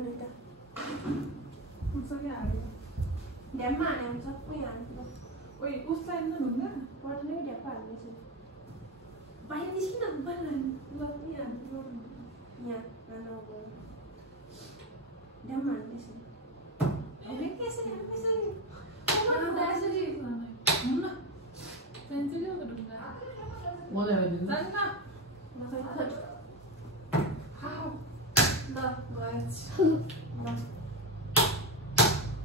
दुईटा उसले आयो ड्याममा हाने हुन्छ उही हान्नु ओइ उसलाई नभन्दा पर्दैन कि ड्याममा हान्दैछ बाहिर निस्किन बाहिर हान्नु ल यहाँ हान्नु यहाँ हान्नु ड्याममा हान्दैछ अरे कसरी हुन्न पेन्सिल ल्याउ त ढुङ्गा मलाई हेरिदिनु जान्न ल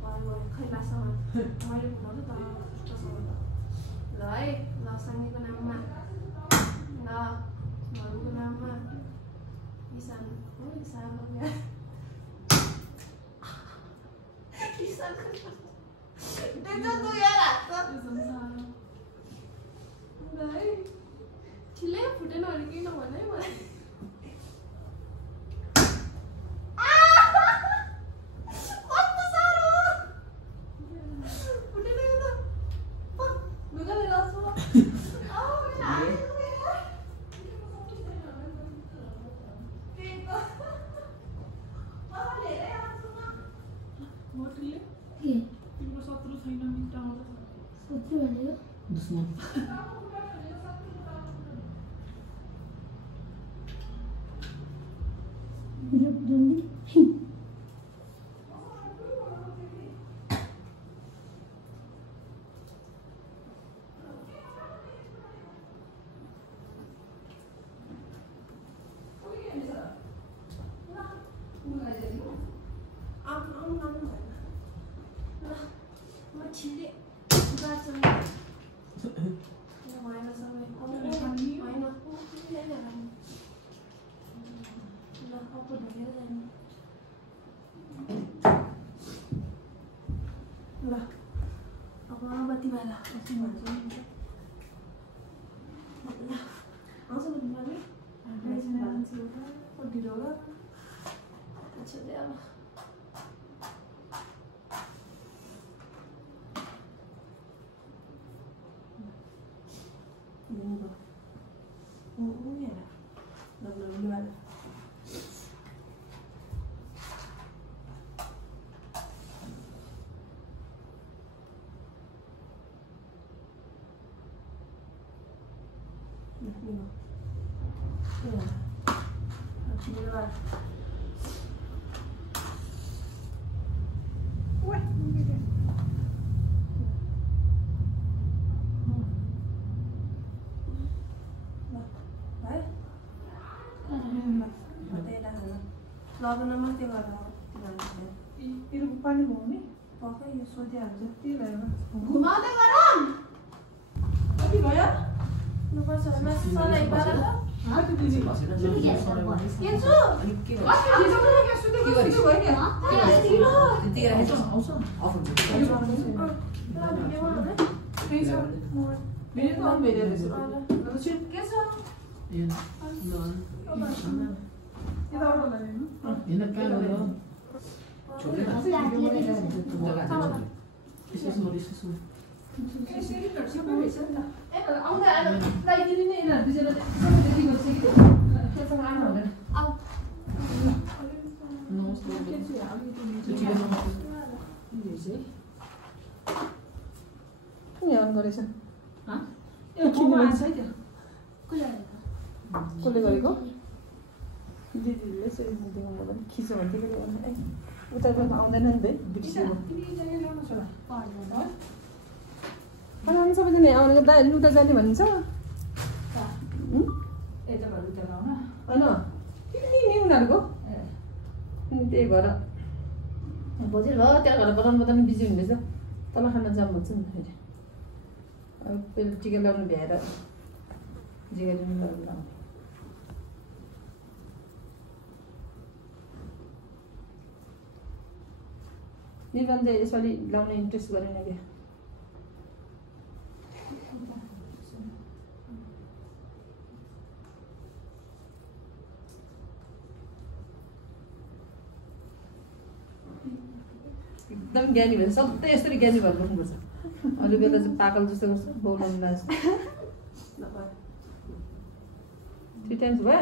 गयो खै लासँग मैले बुझाउँछु त कस्तोसँग ल है ल साङ्गीको नाममा ल घरको नाममा किसान हो किसान हो क्या किसान त्यो त यार हात ल है छिले फुटेन भने केही नभन है मलाई लगनमा त्यो गरेर पानी घुमाउने पक्कै यो सोधिहाल्छ त्यही भएर घुमाउँदै गरौँ कति भयो नपर्छ सलाई बाह्र कसले गरेको दिदीले खिच्यो भने उता पनि आउँदैन नि त बिर्सिनु सबैजना आउने दाइले उता जाने भन्छ होइन नि उनीहरूको त्यही भएर बजेर भयो त्यहाँ घर बनाउनु बिजी हुँदैछ तल खान जाऊँ भन्छ नि अहिले अब पहिला टिका लगाउनु भ्याएर जिगाइदिनु लगाउनु निबन्ध यसपालि लाउने इन्ट्रेस्ट गरेन क्या एकदम ज्ञानी भन्छ सधैँ यसरी ज्ञानी भएर बस्नुपर्छ अरू बेला चाहिँ पागल जस्तो गर्छ बोलाउनु लाग्छ 3 times भयो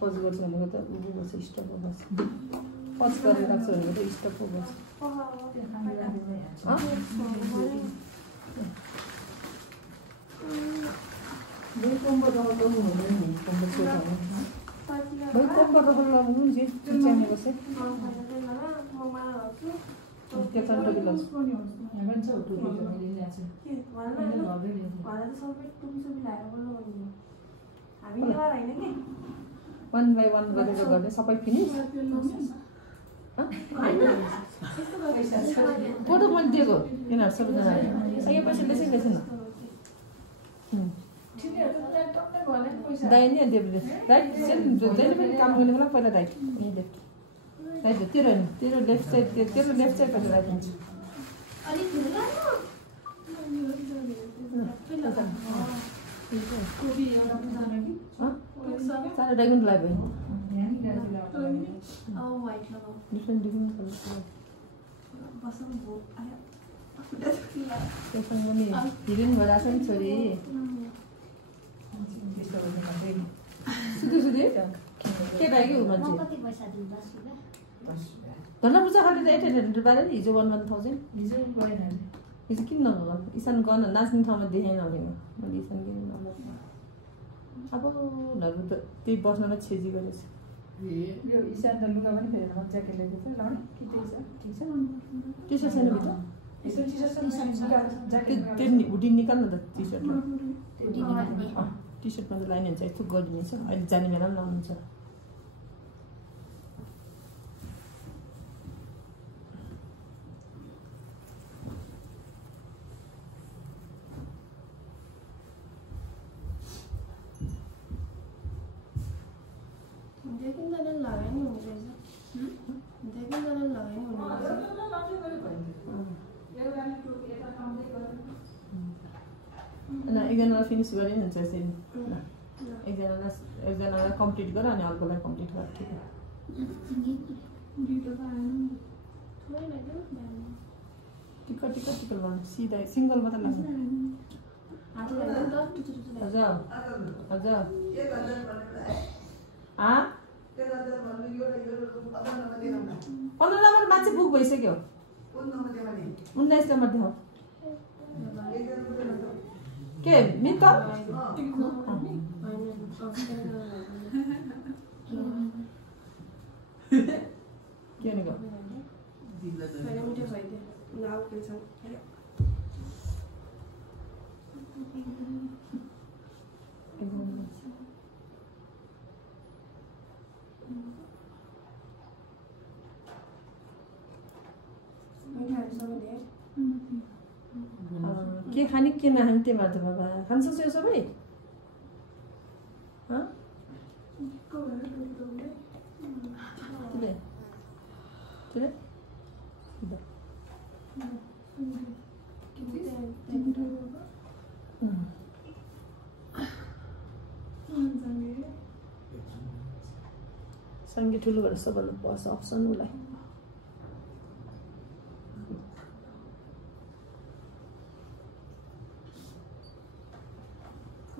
पज गर्छु भनेको त उ बस्छ स्टप बस्छ पज गरेर राख्छु भनेको त स्टप बस्छ भूकम्प जब हुँदैन नि भूकम्प छोटा भूकम्प जब लाग्नु जे चाहिँ बस्छ के त त बिलास यहाँ पनि छ टुपी मैले ल्याएको छु के भन्नु भन्छ सबै टुपी सबै लाएर बोल्नु भन्नु हामी यहाँ हैन के 1 by 1 गरेर गर्ने सबै फिनिश फोटो मैले दिएको यिनीहरू सबैजना सबै पैसा लेखेन दाइ नि देब्रे राइट जहिले पनि काम गर्ने बेला पहिला राइट यही लेफ्ट राइट तेरो लेफ्ट साइड तेरो लेफ्ट साइड पछि राइट हुन्छ अलि ठुलो कोबी एउटा बुझाउन कि सारा डायगोनल लाइभ भयो व्हाइट लगाऊ डिफ्रेन्ट कलर बसम भो आयो त्यससँग पनि हिरोइन भइरहेको छ नि छोरी सुधे के लाग्यो मान्छे कति पैसा दिनु 10 रुपैयाँ धन्ना पूजा खाली त 800 बारे हिजो 1,000 हिजो गएन हिजो किन नगयो इसान गर्न नाच्ने ठाउँमा देखेन भने मैले इसान किन नगयो अब उनीहरू त त्यही बस्नमा छेजी गरेछ यो ईशान त लुगा पनि फेरेन म ज्याकेट ल्याएको थिएँ लाउने के त्यो ठिक छ टी सर्ट छैन भित्र यसो टी-सर्ट ज्याकेट त्यो हुडी निकाल्नु त टी सर्टमा हुडी निकाल्ने टी सर्टमा त लाइन हुन्छ यस्तो गरिदिनेछ अहिले जाने बेला पनि लाउनुहुन्छ देखिन त लगाए नि हुने रहेछ देखिन त लगाए नि हुने रहेछ एकजनालाई फिनिस गरे नि हुन्छ यसरी एकजनालाई कम्प्लिट गर अनि अर्कोलाई कम्प्लिट गर ठिक टिकट गर्नु सिधा सिङ्गल मात्रै लाग्छ हजुर हाँ 15 नम्बर मान्छे बुक भइसक्यो 19 नम्बर देखाऊ के मित के भनेको के खाने के नखाने त्यही भएर त बाबा खान सक्छ यो सबै सँगै ठुलो भएर सबैले पर्छ अप्सन उसलाई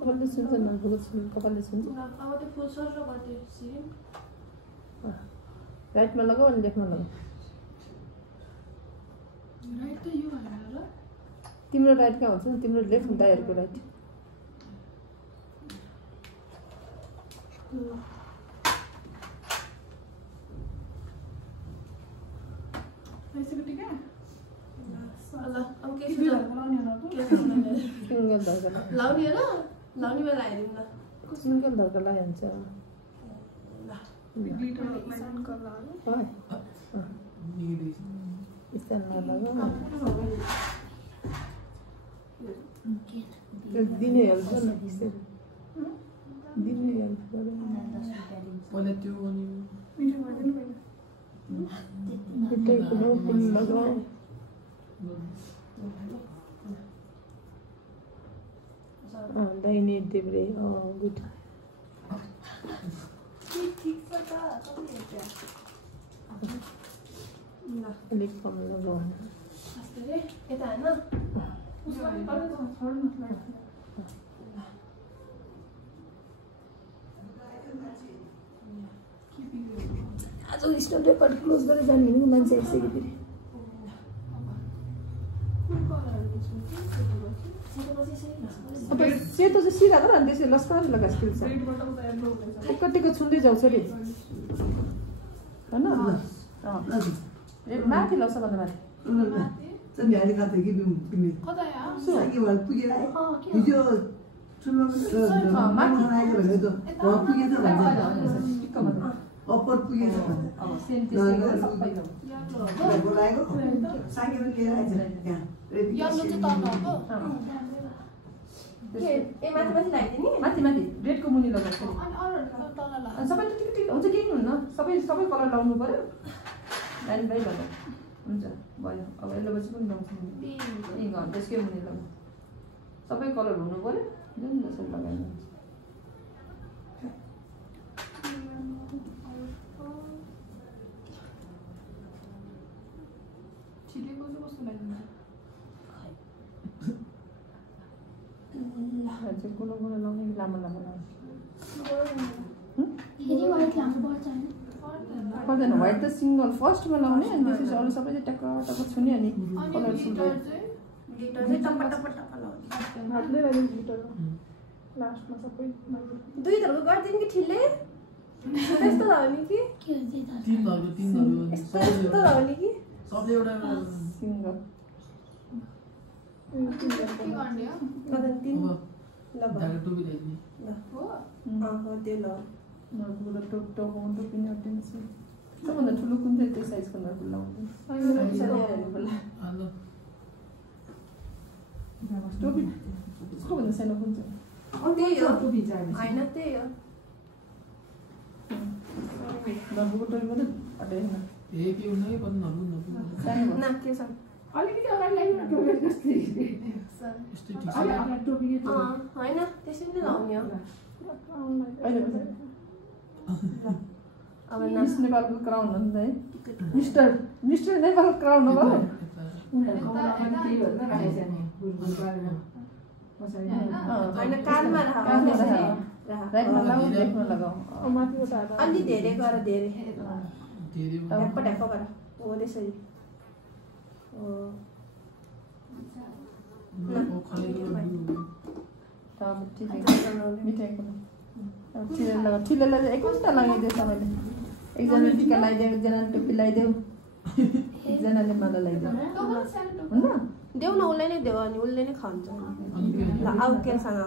कपालले सुन्छ नभएको सुन्छ कपालले सुन्छ अब त्यो फुल सर्ट र गर्दै सिरिन राइटमा लगाऊ अनि लेफ्टमा लगाऊ राइट त यो भनेर ल तिम्रो राइट कहाँ हुन्छ नि तिम्रो लेफ्ट दाइहरूको राइट ल अब के सिङ्गल धर्का लाउने र लाउने बेला आइदिउँ ल सिङ्गल धर्का लगाइन्छ दिने हेल्प न दिने हेल्प पहिला त्यो फुल लगाऊ दाहिने देब्रे गुड ठीक छ त अलिक कम लगाऊ यता होइन आज स्टोन रेकर्ड क्लोज गरेर जाने भनेको मान्छे आइसक्यो फेरि अब सेतो चाहिँ सिधा गर अनि त्यसै लस्कर लगास किल्छ टिकटिक छुन्दै जाउँछ रे हैन माथि लग्छ भन्दा माथि बिहारी खाते कि कता यार साकी वाल पुगे हिजो सुनमा माथि आएको भने त पुगे त भन्छ अप्पर पुगे त भन्छ अब सेम त्यसै सबै बोलाएको साकी पनि लिएर आइछ त्यहाँ यल्लो चाहिँ तल हो ए माथि माथि लाग्दिने माथि माथि रेडको मुनि लगाउँछ अनि अरूहरु तल ला सबै टिक हुन्छ केही हुन्न सबै सबै कलर लाउनु पर्यो लाइन बाइ लगाऊ हुन्छ भयो अब यसले पछि पनि लाउँछ ए घर त्यसकै मुनि लगाऊ सबै कलर हुनु पर्यो जुन जसरी लगाइनु छिटेको चाहिँ कस्तो लाग्छ चाहिँ कुलो कुलो लाउने कि लामो लामो लाउने फेरि वाइट लामो पर्छ हैन पर्दैन व्हाइट त सिङ्गल फर्स्टमा लाउने अनि त्यसपछि अरू सबै चाहिँ टक्क टक्क छुने अनि कलरफुल भयो गिटार चाहिँ टप्पा टप्पा टप्पा लाउने हातले राख्नु गिटार लास्टमा सबै दुई धरको गर्दिन कि ठिले त्यस्तो लाउने कि के हुन्छ त यस्तो लाउने कि सबै एउटा सिङ्गल के गर्ने हो मदन तिन ल ढाका टोपी ल्याइदिने ल हो त्यो ल नर्कुलो टोप टोप हुन्छ पिन अटेन्स सबभन्दा ठुलो कुन चाहिँ त्यो साइजको नर्कुल लाउँदैन हेलो टोपी यसको भन्दा सानो कुन चाहिँ त्यही हो टोपी चाहियो हैन त्यही हो नर्कुलो टोपी पनि अटेन ए के हुन्छ कि पत्ता नर्कुल सानो ना के छ अलिकति अगाडि लाग्यो टोपी जस्तै यस्तै ठिक छ अगाडि टोपी हैन त्यसरी नै लाउने हो अहिले अब मिस नेपालको क्राउन हो नि त है मिस्टर मिस्टर नेपालको क्राउन हो भयो हैन कानमा राइटमा लगाऊ लेफ्टमा लगाऊ अलि धेरै गर धेरै धेरै ढ्याप्प ढ्याप्प गर हो त्यसरी हो अब ठिकै मिठाईको ठिलेलाई चाहिँ एकैचोटि लगाइदियो सबैले एकजनाले टिका लगाइदियो एकजनाले टोपी लगाइदियो एकजनाले माला लगाइदियो हुन्न देऊ न उसलाई नै देऊ अनि उसले नै खान्छ ल आऊ केसँग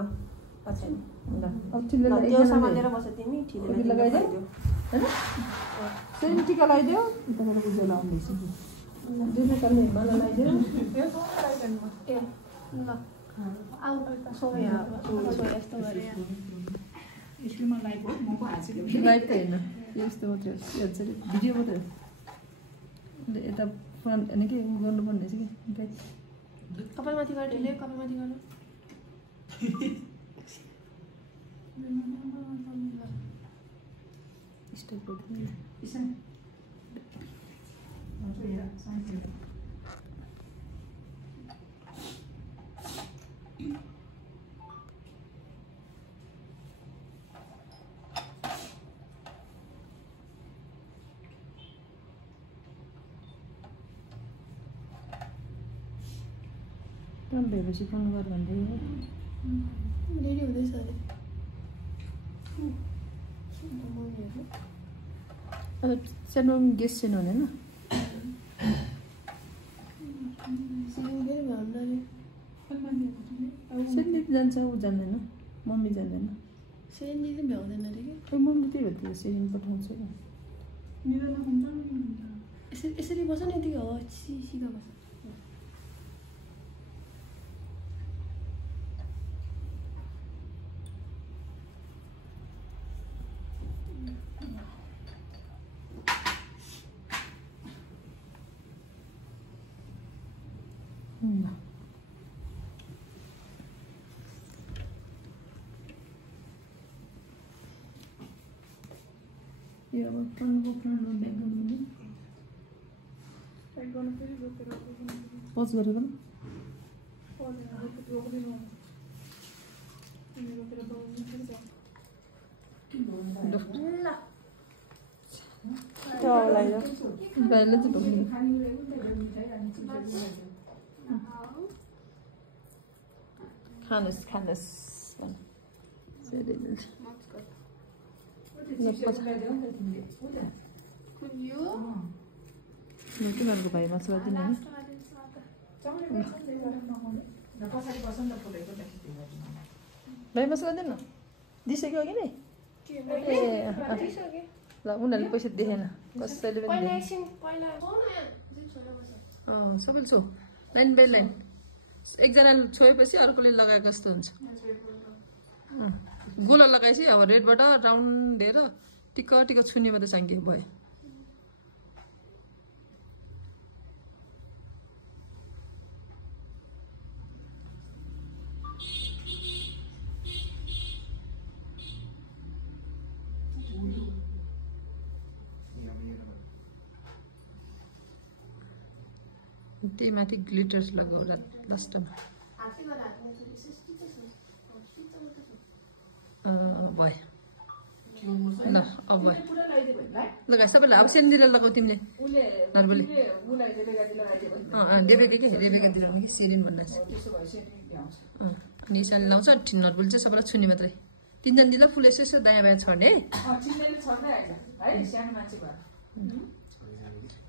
पछाडि ल अब ठिलेलाई त्यो समातेर बस्छ तिमी टोपी लगाइदियो हैन सेम टिका लगाइदियो यताबाट पूजा लाउँदैछ दुईजनाले माला लगाइदियो ए ल आऊ सोया सोया यस्तो गरे यसले मलाई लाइक हो म पो हाँसिदियो लाइभ त हेर्न यस्तो मात्रै हो भिडियो मात्रै हो यता फ्रन्ट अनि के गर्नुपर्ने रहेछ कि कपालमाथि गर ढिले कपालमाथि गर स्टेप इसान हुन्छ हेर थ्याङ्क यू भएपछि फोन गर भन्दै रेडी हुँदैछ अरे अन्त सानो गेस्ट छैन भने होइन सेन्डिप जान्छ ऊ जान्दैन मम्मी जान्दैन सेन्डी चाहिँ भ्याउँदैन अरे कि खै मम्मी त्यही हो त्यो सेरिङ पठाउँछ यसरी बस्छ नि यतिकै हो सिधा बस्छ यो अब फ्रन्टमा ब्याक गर्नु पज गरेको ल बाहिर बाहिरले चाहिँ ढोक्ने खानुहोस् खानुहोस् के गर्नुको भाइ मसला दिने भाइ मसला दिनु दिइसक्यो कि नि ए ल उनीहरूले पैसा देखेन कसैले पनि सबै छु लाइन बाई लाइन एकजनाले छोएपछि अर्कोले लगाएको जस्तो हुन्छ गोला लगाएपछि अब रेडबाट राउन्ड दिएर टिक्क टिक्क छुने मात्रै चाहियो भयो त्यही माथि ग्लिटर्स लगाउला लास्टमा भयो ल अब भयो लगा सबैलाई अब सेन्डीलाई लगाऊ तिमीले नर्मली रेबेका के रेबेका दिलाउने कि सिरिन भन्दा अनि इसानले लाउँछ नर्बुल चाहिँ सबैलाई छुने मात्रै तिनजना दिँदा फुल यसो यसो दायाँ बायाँ छर्ने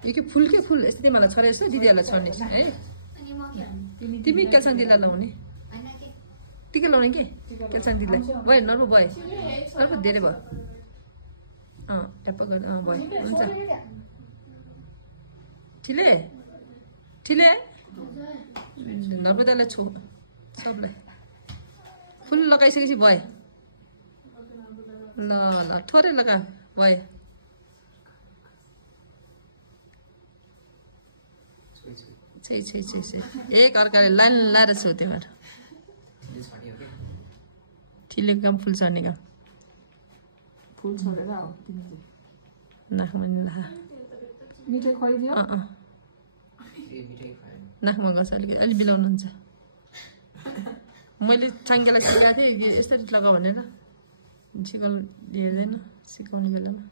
यो के फुल यस्तै मलाई छरे यस्तो दिदीहरूलाई छर्ने है तिमी केलसाङ दिदीलाई लाउने टिका लाउने के केलसाङ दिदीलाई भयो नर्बु भयो नर्बु धेरै भयो ट्याप्प गर्नु भयो हुन्छ ठिले ठिले नर्बु दाइलाई छो सबलाई फुल लगाइसकेपछि भयो ल ल थोरै लगा भयो छै एक अर्काले लाइन लाएर छु त्यो भएर ठिलेको काम फुल चढ्ने काम फुल छोडेर नाकमा मिठाई खुवाइदियो नाकमा गर्छ अलिकति अलि बिलाउनुहुन्छ मैले चाङ्ग्यालाई सिकाएको थिएँ यस्तरी लगाऊ भनेर सिकाउनु हेर्दैन सिकाउने बेलामा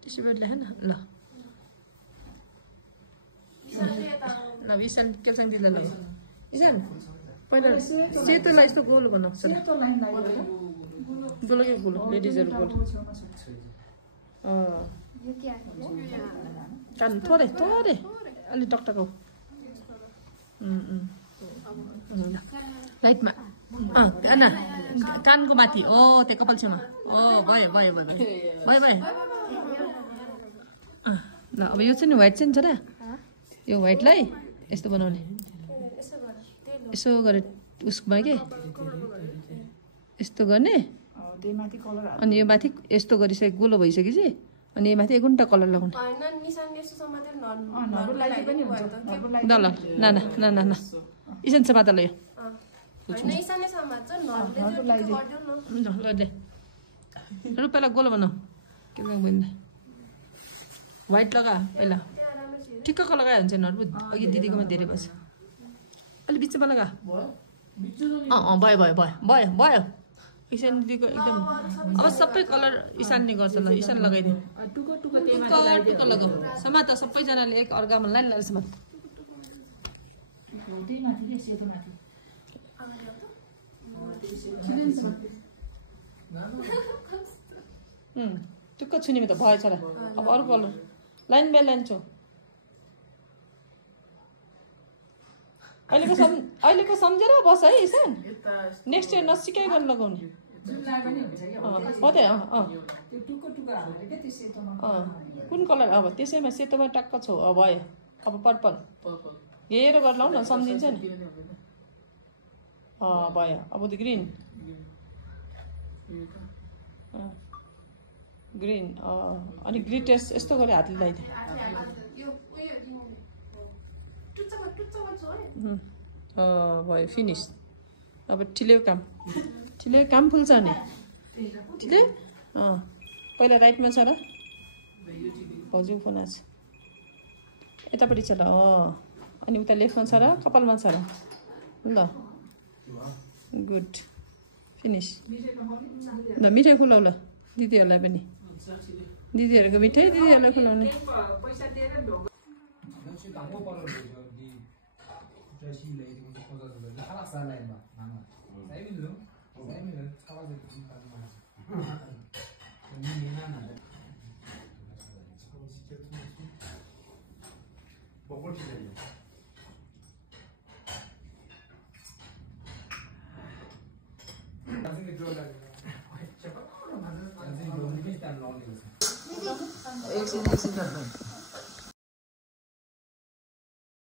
त्यसो बेला लेख न ल ल इसान केलसाङ दिदीलाई लगाऊ इसान पहिला सेतोलाई यस्तो गोलो बनाउँछ गोलो के गोलो लेडिजहरू गोलो कान थोरै थोरै अलि टकटकाउ लाइटमा कानको माथि ओ त्यो कपाल छेउमा ओ भयो भयो भयो भयो भयो ल अब यो चाहिँ नि व्हाइट चाहिँ छ र यो व्हाइटलाई यस्तो बनाउने यसो गरेर उसमा के यस्तो गर्ने अनि यो माथि यस्तो गरिसके गोलो भइसकेपछि अनि यो माथि एकुन्टा कलर लगाउने ल ल न न न न न इसान समाता ल यो रुपियाँलाई गोलो बनाऊ के बहिनीलाई व्हाइट लगा पहिला ठिक्कको लगायो हुन्छ नर्बु अघि दिदीकोमा धेरै बस्छ अलि बिचमा लगा भयो भयो भयो भयो भयो इसान दिदीको एकदम अब सबै कलर इसानले गर्छ ल इसान लगाइदियो टुक्क लगाऊ समात सबैजनाले एक अर्कामा लाइन लाएर समात टुक्क छुनेमा त भएछ र अब अरू कलर लाइन बाई लाइन छौ अहिलेको सम्झेर बस है इसान नेक्स्ट इयर नसिकाइकन लगाउने कुन कलर अब त्यसैमा सेतोमा टक्क छौ अब भयो अब पर्पल हेरेर गरेर लाउ न सम्झिन्छ नि भयो अब त ग्रिन ग्रिन अनि ग्लिटर्स यस्तो गरे हातले लगाइदियो भयो फिनिस अब ठिलेको काम फुल्छ नि ठिले पहिला राइटमा छ र भाउजू फोन आएको छ यतापट्टि छ ल अनि उता लेफ्टमा छ र कपालमा छ र ल गुड फिनिस ल मिठाई खुलाउ ल दिदीहरूलाई पनि दिदीहरूको मिठाई दिदीहरूलाई खुलाउने पैसा दिएर एकछिन